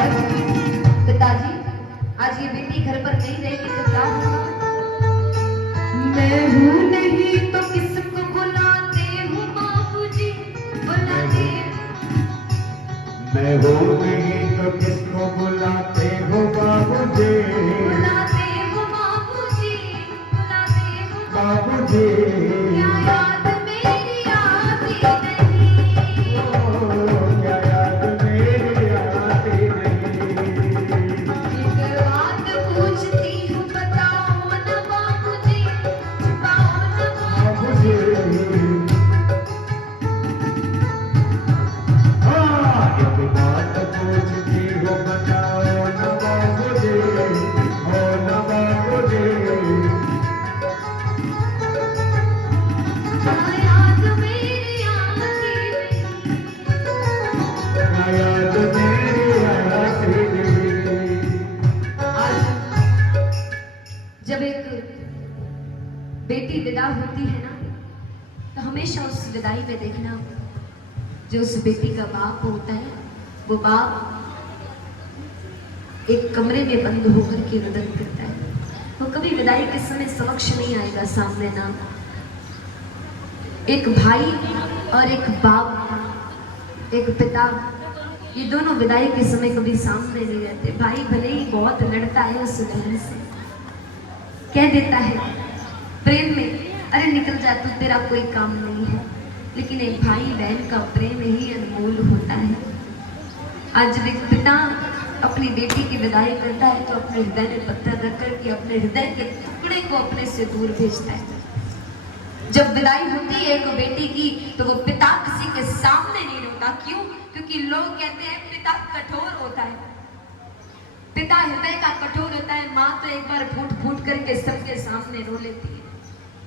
और पिताजी आज ये बेटी घर पर नहीं रहेगी तो क्या होगा? मैं हूँ नहीं तो किसको बुलाते हो बाबूजी, बुलाते। मैं हूँ नहीं तो किसको बुलाते हो बाबूजी, बुलाते हो बाबूजी, बुलाते हो बाबूजी। क्या याद मेरी आती नहीं? क्या याद मेरी आती नहीं? एक बात पूछती हूँ बताओ न बाबूजी, छुपाओ न बाबूजी। हाँ, एक बात पूछती हो बताओ न बाबूजी, हो न बाबूजी। क्या याद मेरी आती नहीं? क्या याद मेरी आती नहीं? आज जब एक बेटी विदा होती है ना, तो हमेशा उस विदाई में देखना, जो उस बेटी का बाप होता है, वो बाप एक कमरे में बंद होकर के रुदन करता है। वो कभी विदाई के समय समक्ष नहीं आएगा सामने ना। एक भाई और एक बाप, एक पिता, ये दोनों विदाई के समय कभी सामने नहीं रहते। भाई भले ही बहुत लड़ता है उस बहन से, कह देता है प्रेम में, अरे निकल जा तू, तेरा कोई काम नहीं है। लेकिन एक भाई बहन का प्रेम ही अनमोल होता है। आज जब एक पिता अपनी बेटी की विदाई करता है तो अपने हृदय में पत्थर रख कर के अपने हृदय के टुकड़े को अपने से दूर भेजता है। जब विदाई होती है एक बेटी की तो वो पिता किसी के सामने नहीं रोता। क्यों? क्योंकि लोग कहते हैं पिता कठोर होता है, पिता हृदय का कठोर होता है। माँ तो एक बार फूट फूट करके सबके सामने रो लेती है,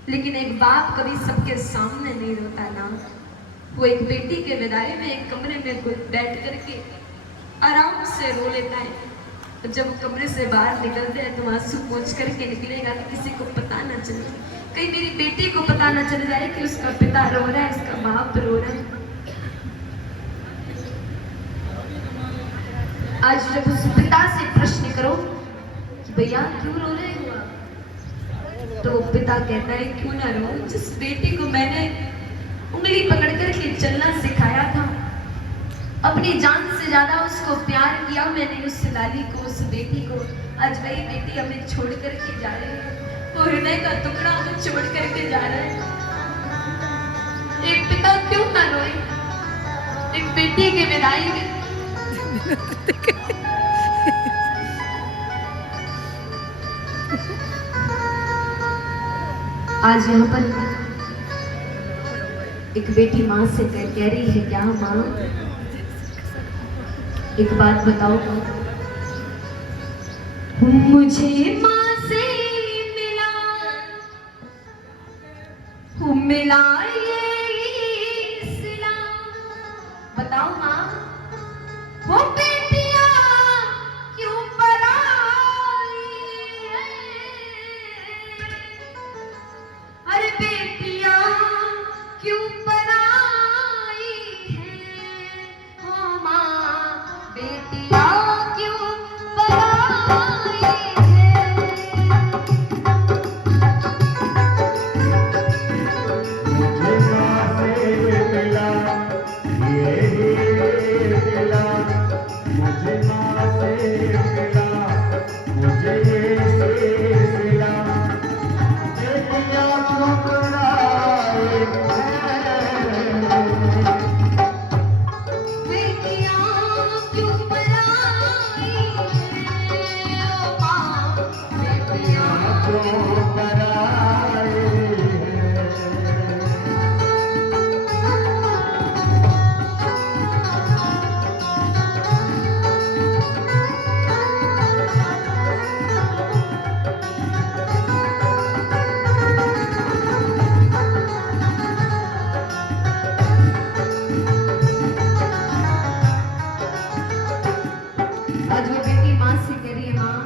लेकिन एक बाप कभी सबके सामने नहीं रोता ना। वो एक बेटी के विदाई में एक कमरे में बैठ करके आराम से रो लेता है। जब कमरे से बाहर निकलते हैं तो आंसू पोंछ करके निकलेगा कि किसी को पता ना चले, कहीं मेरी बेटी को पता ना चल जाए कि उसका पिता रो रहा है, उसका बाप रो रहा है। आज जब उस पिता से प्रश्न करो कि भैया क्यों रो रहे हो आप, तो पिता कहता है क्यों ना रो, जिस बेटी को मैंने उंगली पकड़ करके चलना सिखाया था, अपनी जान से ज्यादा उसको प्यार किया मैंने, उस लाली को, उस बेटी को, आज वही बेटी हमें छोड़ करके जा रही है। वो हृदय का टुकड़ा हमें छोड़ करके जा रहा है। एक पिता क्यों ना रोए एक बेटी की विदाई में? आज यहाँ पर एक बेटी माँ से कह रही है, क्या माँ एक बात बताओ, मुझे माँ से मिला ये सिला, बताओ माँ वो बेटियां क्यों पराई है? अरे बेटियां क्यों पराई है? ओ माँ बेटियां क्यों पराई है? मुझे माँ से मिला ये मिला, मुझे माँ से मिला, मुझे ये सिलसिला, बेटियां क्यों पराई हैं? बेटियां क्यों पराई है? ओ माँ बेटियां क्यों पराई हैं? आज वो बेटी माँ से कह रही है, माँ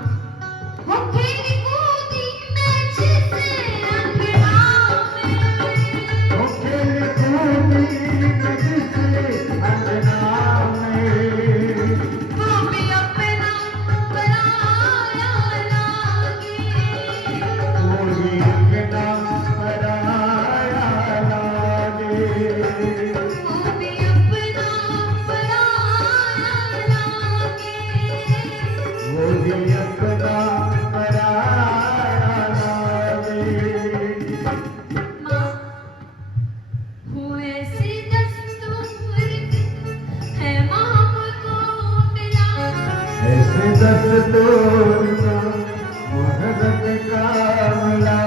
वो खेली कूदी मैं जिसे अंगना में, वो खेल कूदी मैं जिसे अंगना में, वो भी अपने दस्तूर का मुहूर्त का मिला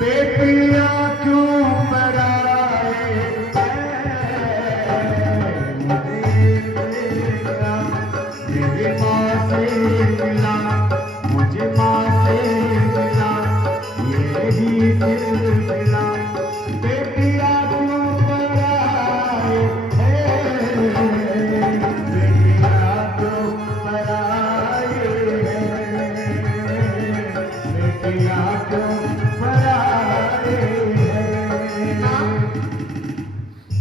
बेटिया क्यों पराए मेरी माँ से मिला मुझे माँ से मिला यही सिलसिला बेटिया क्यों पराए बेटिया क्यों पराए बेटिया क्यों पराए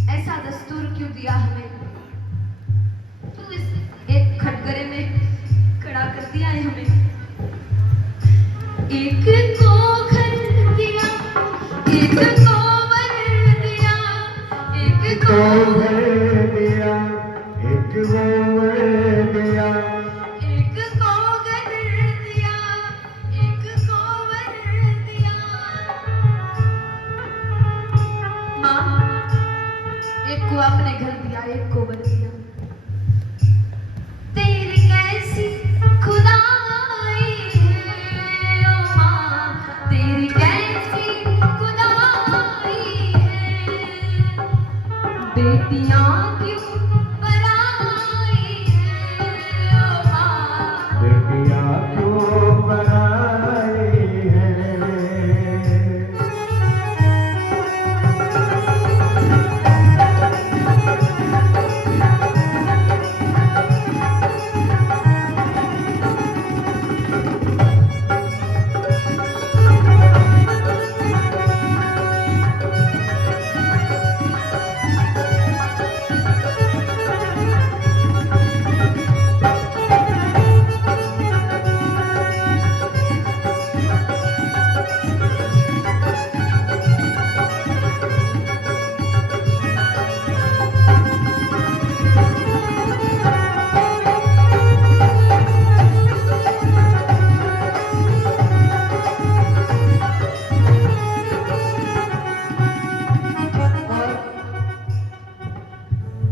ऐसा दस्तूर क्यों दिया हमें? क्यों इस एक खटगरे में खड़ा कर दिया है हमें? एक को घर दिया, एक को वर दिया, एक को को घर दिया एक वो दिया एक को घर दिया, एक को वर दिया। माँ, एक को आपने घर दिया, एक को वर दिया। तेरी कैसी खुदाई है ओ माँ, तेरी कैसी खुदाई है। बेटियां क्यों पराई है ओ माँ, बेटिया क्यों पराई है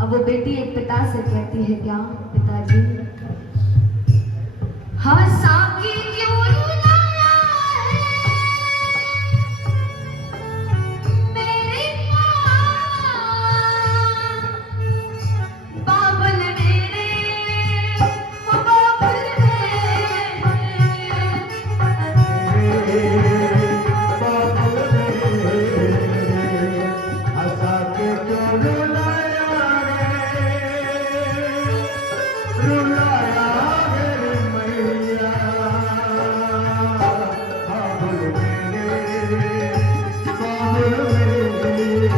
अब वो बेटी एक पिता से कहती है, क्या पिताजी, हाँ साकी क्यों रुलाया है मेरी माँ, बाबुल मेरे, वो बाबुल हंसा के क्यों रुलाया रुलाया रे मैया बाबुल मेरे बाबुल मेरे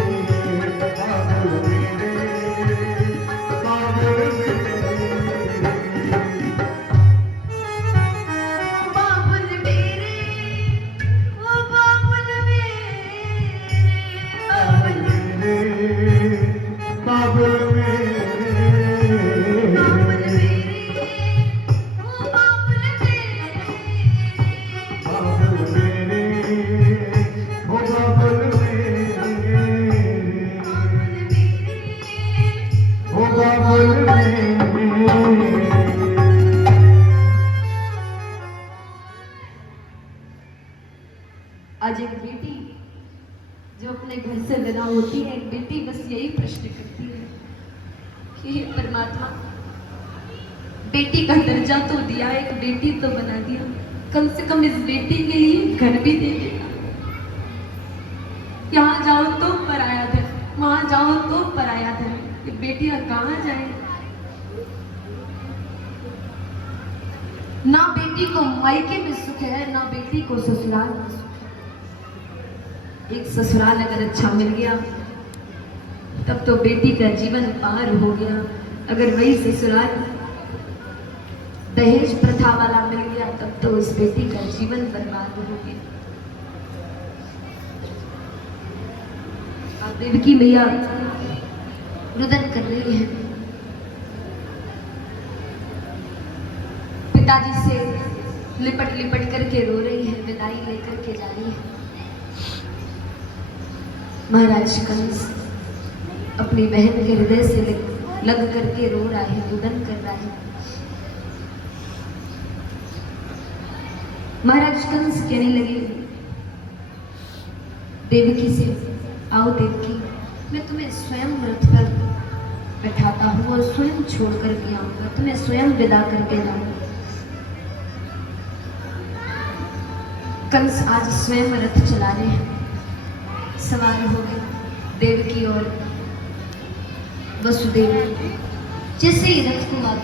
बाबुल मेरे बाबुल मेरे बाबुल मेरे, वो बाबुल मेरे, बाबुल मेरे वो बाबुल मेरे, बाबुल मेरे ओ बाबुल मेरे ओ बाबुल मेरे आज एक बेटी जो अपने घर से विदा होती है, एक बेटी बस यही प्रश्न करती है कि हे परमात्मा, बेटी का दर्जा तो दिया, एक बेटी तो बना दिया, कम से कम इस बेटी के लिए घर भी दे देना। यहाँ जाओ तो पराया धन, वहां जाओ तो पराया धन, ये बेटियां कहाँ जाए? ना बेटी को मायके में सुख है, ना बेटी को ससुराल में सुख है। एक ससुराल अगर अच्छा मिल गया तब तो बेटी का जीवन पार हो गया, अगर वही ससुराल दहेज प्रथा वाला मिल गया तब तो उस बेटी का जीवन बर्बाद हो गया। अब देवकी मैया रुदन कर रही है, पिताजी से लिपट लिपट करके रो रही है, विदाई लेकर के जा रही है। महाराज कंस अपनी बहन के हृदय से लग करके रो रहा है, रुदन कर रहा है। महाराज कंस कहने लगे देवकी से, आओ देवकी, मैं तुम्हें स्वयं रथ पर बैठाता हूँ और स्वयं छोड़ कर के आऊंगा, तुम्हें स्वयं विदा करके लाऊंगा। कंस आज स्वयं रथ चला रहे हैं, सवार हो गए देवकी और वसुदेव। जैसे ही रथ को आगे